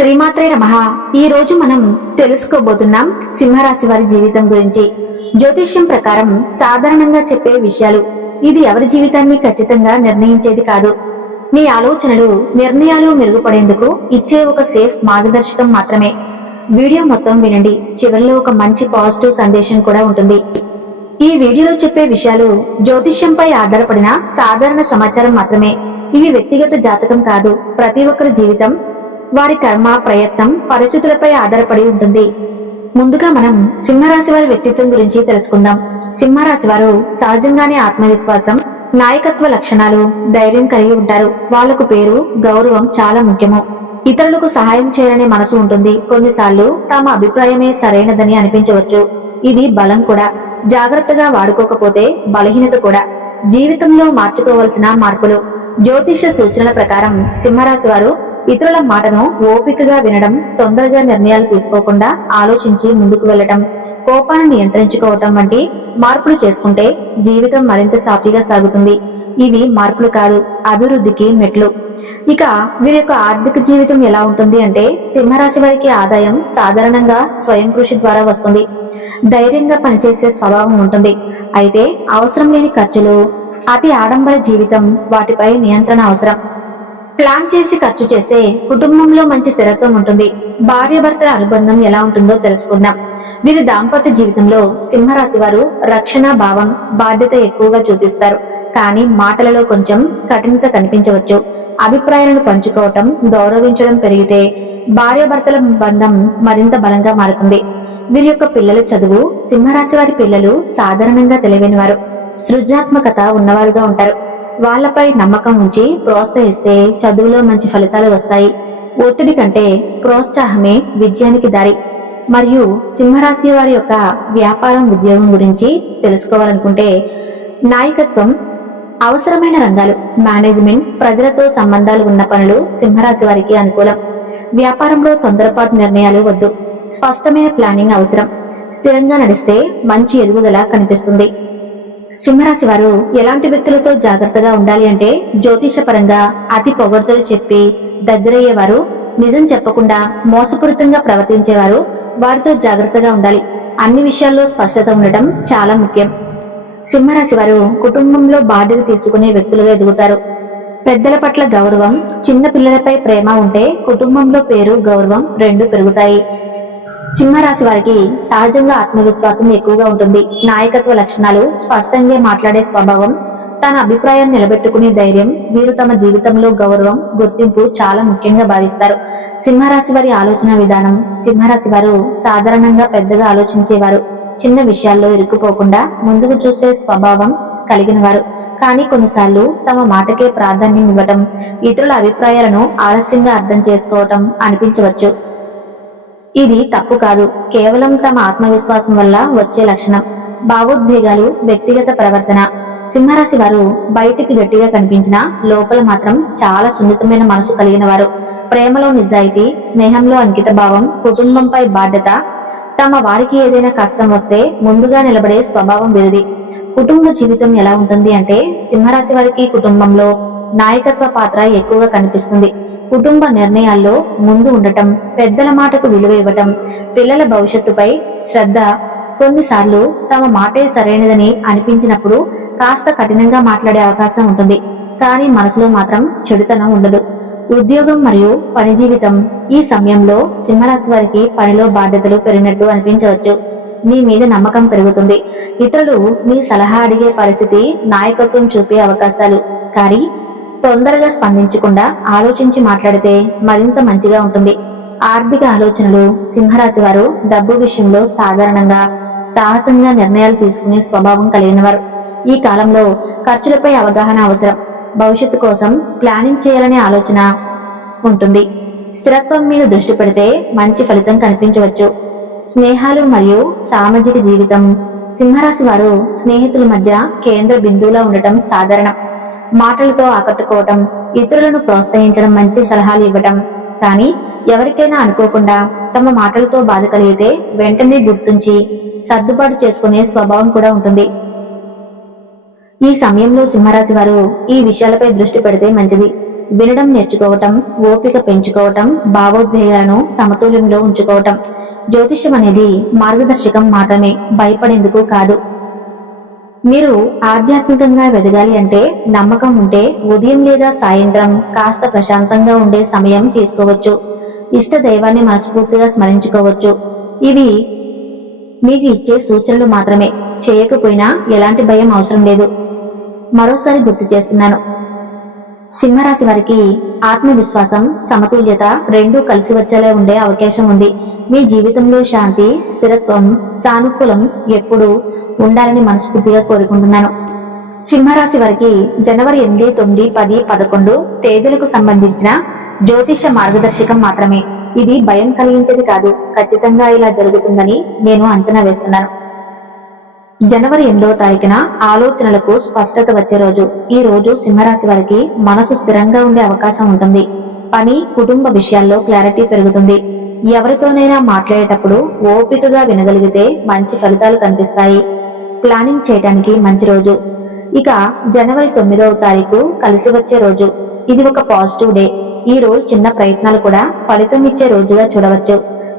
శ్రీమాత్రే నమః. ఈ రోజు మనం తెలుసుకోబోతున్నాం సింహరాశి వారి జీవితం గురించి. జ్యోతిష్యం ప్రకారం సాధారణంగా చెప్పే విషయాలు. ఇది ఎవరి జీవితాన్ని ఖచ్చితంగా నిర్ణయించేది కాదు. మీ ఆలోచనలు, నిర్ణయాలు మెరుగుపడేందుకు ఇచ్చే ఒక సేఫ్ మార్గదర్శకం మాత్రమే. వీడియో మొత్తం వినండి. చివరిలో ఒక మంచి పాజిటివ్ సందేశం కూడా ఉంటుంది. ఈ వీడియోలో చెప్పే విషయాలు జ్యోతిష్యంపై ఆధారపడిన సాధారణ సమాచారం మాత్రమే. ఇవి వ్యక్తిగత జాతకం కాదు. ప్రతి ఒక్కరి జీవితం, వారి కర్మ, ప్రయత్నం, పరిస్థితులపై ఆధారపడి ఉంటుంది. ముందుగా మనం సింహరాశి వారి వ్యక్తిత్వం గురించి తెలుసుకుందాం. సింహరాశి వారు సహజంగానే ఆత్మవిశ్వాసం, నాయకత్వ లక్షణాలు, ధైర్యం కలిగి ఉంటారు. వాళ్లకు పేరు, గౌరవం చాలా ముఖ్యము. ఇతరులకు సహాయం చేయాలనే మనసు ఉంటుంది. కొన్నిసార్లు తమ అభిప్రాయమే సరైనదని అనిపించవచ్చు. ఇది బలం కూడా. జాగ్రత్తగా వాడుకోకపోతే బలహీనత కూడా. జీవితంలో మార్చుకోవలసిన మార్పులు. జ్యోతిష సూచనల ప్రకారం సింహరాశి వారు ఇతరుల మాటను ఓపికగా వినడం, తొందరగా నిర్ణయాలు తీసుకోకుండా ఆలోచించి ముందుకు వెళ్లడం, కోపాన్ని నియంత్రించుకోవటం వంటి మార్పులు చేసుకుంటే జీవితం మరింత సాఫీగా సాగుతుంది. ఇవి మార్పులు కాదు, అభివృద్ధికి మెట్లు. ఇక వీరి యొక్క ఆర్థిక జీవితం ఎలా ఉంటుంది అంటే, సింహరాశి వారికి ఆదాయం సాధారణంగా స్వయం కృషి ద్వారా వస్తుంది. ధైర్యంగా పనిచేసే స్వభావం ఉంటుంది. అయితే అవసరం లేని ఖర్చులు, అతి ఆడంబర జీవితం, వాటిపై నియంత్రణ అవసరం. ప్లాన్ చేసి ఖర్చు చేస్తే కుటుంబంలో మంచి స్థిరత్వం ఉంటుంది. భార్యాభర్తల అనుబంధం ఎలా ఉంటుందో తెలుసుకుందాం. వీరి దాంపత్య జీవితంలో సింహరాశి వారు రక్షణ భావం, బాధ్యత ఎక్కువగా చూపిస్తారు. కానీ మాటలలో కొంచెం కఠినత కనిపించవచ్చు. అభిప్రాయాలను పంచుకోవటం, గౌరవించడం పెరిగితే భార్యాభర్తల బంధం మరింత బలంగా మారుతుంది. వీరి యొక్క పిల్లల చదువు. సింహరాశి వారి పిల్లలు సాధారణంగా తెలివైన వారు, సృజనాత్మకత ఉన్నవారుగా ఉంటారు. వాళ్లపై నమ్మకం ఉంచి ప్రోత్సహిస్తే చదువులో మంచి ఫలితాలు వస్తాయి. ఒత్తిడి కంటే ప్రోత్సాహమే విజయానికి దారి. మరియు సింహరాశి వారి యొక్క వ్యాపారం, ఉద్యోగం గురించి తెలుసుకోవాలనుకుంటే, నాయకత్వం, అవసరమైన రంగాలు, మేనేజ్మెంట్, ప్రజలతో సంబంధాలు ఉన్న పనులు సింహరాశి వారికి అనుకూలం. వ్యాపారంలో తొందరపాటు నిర్ణయాలు వద్దు. స్పష్టమైన ప్లానింగ్ అవసరం. స్థిరంగా నడిస్తే మంచి ఎదుగుదల కనిపిస్తుంది. సింహరాశి వారు ఎలాంటి వ్యక్తులతో జాగ్రత్తగా ఉండాలి అంటే, జ్యోతిష పరంగా అతి పొగడ్తలు చెప్పి దగ్గరయ్యేవారు, నిజం చెప్పకుండా మోసపూరితంగా ప్రవర్తించేవారు, వారితో జాగ్రత్తగా ఉండాలి. అన్ని విషయాల్లో స్పష్టత ఉండటం చాలా ముఖ్యం. సింహరాశి వారు కుటుంబంలో బాధ్యత తీసుకునే వ్యక్తులుగా ఎదుగుతారు. పెద్దల పట్ల గౌరవం, చిన్న పిల్లలపై ప్రేమ ఉంటే కుటుంబంలో పేరు, గౌరవం రెండు పెరుగుతాయి. సింహరాశి వారికి సహజంగా ఆత్మవిశ్వాసం ఎక్కువగా ఉంటుంది. నాయకత్వ లక్షణాలు, స్పష్టంగా మాట్లాడే స్వభావం, తన అభిప్రాయాన్ని నిలబెట్టుకునే ధైర్యం. వీరు తమ జీవితంలో గౌరవం, గుర్తింపు చాలా ముఖ్యంగా భావిస్తారు. సింహరాశి వారి ఆలోచన విధానం. సింహరాశి వారు సాధారణంగా పెద్దగా ఆలోచించేవారు. చిన్న విషయాల్లో ఇరుక్కుపోకుండా ముందుకు చూసే స్వభావం కలిగిన వారు. కానీ కొన్నిసార్లు తమ మాటకే ప్రాధాన్యం ఇవ్వటం, ఇతరుల అభిప్రాయాలను ఆలస్యంగా అర్థం చేసుకోవటం అనిపించవచ్చు. ఇది తప్పు కాదు, కేవలం తమ ఆత్మవిశ్వాసం వల్ల వచ్చే లక్షణం. భావోద్వేగాలు, వ్యక్తిగత ప్రవర్తన. సింహరాశి వారు బయటికి గట్టిగా కనిపించినా లోపల మాత్రం చాలా సున్నితమైన మనసు కలిగిన వారు. ప్రేమలో నిజాయితీ, స్నేహంలో అంకిత భావం, కుటుంబంపై బాధ్యత. తమ వారికి ఏదైనా కష్టం వస్తే ముందుగా నిలబడే స్వభావం వీరిది. కుటుంబ జీవితం ఎలా ఉంటుంది అంటే, సింహరాశి వారికి కుటుంబంలో నాయకత్వ పాత్ర ఎక్కువగా కనిపిస్తుంది. కుటుంబ నిర్ణయాల్లో ముందు ఉండటం, పెద్దల మాటకు విలువ ఇవ్వటం, పిల్లల భవిష్యత్తుపై శ్రద్ధ. కొన్నిసార్లు తమ మాటే సరైనదని అనిపించినప్పుడు కాస్త కఠినంగా మాట్లాడే అవకాశం ఉంటుంది. కానీ మనసులో మాత్రం చెడుతనం ఉండదు. ఉద్యోగం మరియు పని జీవితం. ఈ సమయంలో సింహరాశి వారికి పనిలో బాధ్యతలు పెరిగినట్టు అనిపించవచ్చు. మీ మీద నమ్మకం పెరుగుతుంది. ఇతరులు మీ సలహా అడిగే పరిస్థితి, నాయకత్వం చూపే అవకాశాలు. కానీ తొందరగా స్పందించకుండా ఆలోచించి మాట్లాడితే మరింత మంచిగా ఉంటుంది. ఆర్థిక ఆలోచనలు. సింహరాశి వారు డబ్బు విషయంలో సాధారణంగా సాహసంగా నిర్ణయాలు తీసుకునే స్వభావం కలిగిన వారు. ఈ కాలంలో ఖర్చులపై అవగాహన అవసరం. భవిష్యత్తు కోసం ప్లానింగ్ చేయాలనే ఆలోచన ఉంటుంది. స్థిరత్వం మీద దృష్టి పెడితే మంచి ఫలితం కనిపించవచ్చు. స్నేహాలు మరియు సామాజిక జీవితం. సింహరాశి వారు స్నేహితుల మధ్య కేంద్ర బిందువులా ఉండటం సాధారణం. మాటలతో ఆకట్టుకోవటం, ఇతరులను ప్రోత్సహించడం, మంచి సలహాలు ఇవ్వటం. కానీ ఎవరికైనా అనుకోకుండా తమ మాటలతో బాధ కలిగితే వెంటనే గుర్తించి సర్దుబాటు చేసుకునే స్వభావం కూడా ఉంటుంది. ఈ సమయంలో సింహరాశి వారు ఈ విషయాలపై దృష్టి పెడితే మంచిది. వినడం నేర్చుకోవటం, ఓపిక పెంచుకోవటం, భావోద్వేగాలను సమతుల్యంలో ఉంచుకోవటం. జ్యోతిష్యం అనేది మార్గదర్శకం మాత్రమే, భయపడేందుకు కాదు. మీరు ఆధ్యాత్మికంగా ఎదగాలి అంటే నమ్మకం ఉంటే ఉదయం లేదా సాయంత్రం కాస్త ప్రశాంతంగా ఉండే సమయం తీసుకోవచ్చు. ఇష్ట దైవాన్ని మనస్ఫూర్తిగా స్మరించుకోవచ్చు. ఇవి మీకు ఇచ్చే సూచనలు మాత్రమే. చేయకపోయినా ఎలాంటి భయం అవసరం లేదు. మరోసారి గుర్తు చేస్తున్నాను, సింహరాశి వారికి ఆత్మవిశ్వాసం, సమతుల్యత రెండూ కలిసి వచ్చేలా ఉండే అవకాశం ఉంది. మీ జీవితంలో శాంతి, స్థిరత్వం, సానుకూలం ఎప్పుడూ ఉండాలని మనస్ఫూర్తిగా కోరుకుంటున్నాను. సింహరాశి వారికి జనవరి 8, 9, 10, 11 తేదీలకు సంబంధించిన జ్యోతిష మార్గదర్శకం మాత్రమే. ఇది భయం కలిగించేది కాదు. ఖచ్చితంగా ఇలా జరుగుతుందని నేను అంచనా వేస్తున్నాను. జనవరి 8వ తారీఖున ఆలోచనలకు స్పష్టత వచ్చే రోజు. ఈ రోజు సింహరాశి వారికి మనసు స్థిరంగా ఉండే అవకాశం ఉంటుంది. పని, కుటుంబ విషయాల్లో క్లారిటీ పెరుగుతుంది. ఎవరితోనైనా మాట్లాడేటప్పుడు ఓపికగా వినగలిగితే మంచి ఫలితాలు కనిపిస్తాయి. ప్లానింగ్ చేయడానికి మంచి రోజు. ఇక జనవరి 9వ తారీఖు కలిసి వచ్చే రోజు. ఇది ఒక పాజిటివ్ డే. ఈ రోజు చిన్న ప్రయత్నాలు కూడా ఫలితం ఇచ్చే రోజుగా చూడవచ్చు.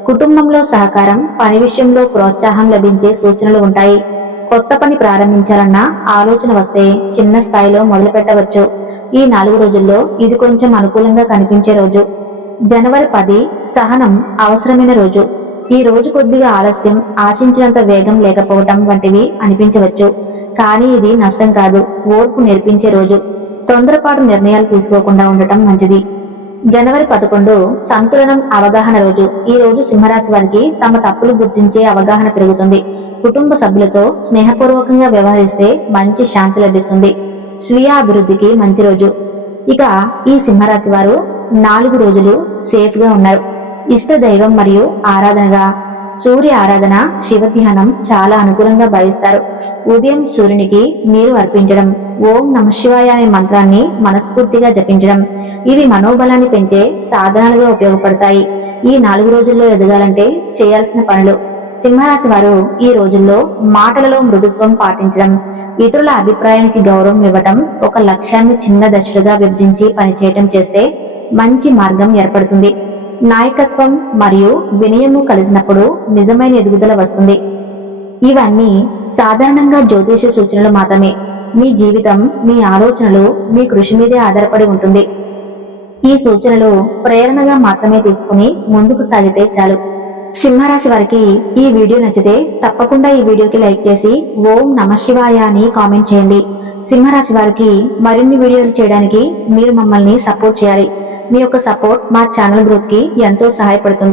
కుటుంబంలో సహకారం, పని విషయంలో ప్రోత్సాహం లభించే సూచనలు ఉంటాయి. కొత్త పని ప్రారంభించాలన్న ఆలోచన వస్తే చిన్న స్థాయిలో మొదలు పెట్టవచ్చు. ఈ 4 రోజుల్లో ఇది కొంచెం అనుకూలంగా కనిపించే రోజు. జనవరి 10 సహనం అవసరమైన రోజు. ఈ రోజు కొద్దిగా ఆలస్యం, ఆశించినంత వేగం లేకపోవటం వంటివి అనిపించవచ్చు. కానీ ఇది నష్టం కాదు, ఓర్పు నేర్పించే రోజు. తొందరపాటు నిర్ణయాలు తీసుకోకుండా ఉండటం మంచిది. జనవరి 11 సంతులనం, అవగాహన రోజు. ఈ రోజు సింహరాశి వారికి తమ తప్పులు గుర్తించే అవగాహన పెరుగుతుంది. కుటుంబ సభ్యులతో స్నేహపూర్వకంగా వ్యవహరిస్తే మంచి శాంతి లభిస్తుంది. స్వీయ అభివృద్ధికి మంచి రోజు. ఇక ఈ సింహరాశి వారు 4 రోజులు సేఫ్ గా ఉన్నారు. ఇష్ట దైవం మరియు ఆరాధనగా సూర్య ఆరాధన, శివ ధ్యానం చాలా అనుకూలంగా భావిస్తారు. ఉదయం సూర్యునికి నీరు అర్పించడం, ఓం నమఃశివాయ అనే మంత్రాన్ని మనస్ఫూర్తిగా జపించడం, ఇవి మనోబలాన్ని పెంచే సాధనాలుగా ఉపయోగపడతాయి. ఈ 4 రోజుల్లో ఎదగాలంటే చేయాల్సిన పనులు. సింహరాశి వారు ఈ రోజుల్లో మాటలలో మృదుత్వం పాటించడం, ఇతరుల అభిప్రాయానికి గౌరవం ఇవ్వటం, ఒక లక్ష్యాన్ని చిన్న దశలుగా విభజించి పనిచేయటం చేస్తే మంచి మార్గం ఏర్పడుతుంది. నాయకత్వం మరియు వినయము కలిసినప్పుడు నిజమైన ఎదుగుదల వస్తుంది. ఇవన్నీ సాధారణంగా జ్యోతిష సూచనలు మాత్రమే. మీ జీవితం, మీ ఆలోచనలు, మీ కృషి మీదే ఆధారపడి ఉంటుంది. ఈ సూచనలు ప్రేరణగా మాత్రమే తీసుకుని ముందుకు సాగితే చాలు. సింహరాశి వారికి ఈ వీడియో నచ్చితే తప్పకుండా ఈ వీడియోకి లైక్ చేసి ఓం నమఃశివాయ అని కామెంట్ చేయండి. సింహరాశి వారికి మరిన్ని వీడియోలు చేయడానికి మీరు మమ్మల్ని సపోర్ట్ చేయాలి. మీ యొక్క సపోర్ట్ మా ఛానల్ గ్రోత్ కి ఎంతో సహాయపడుతుంది.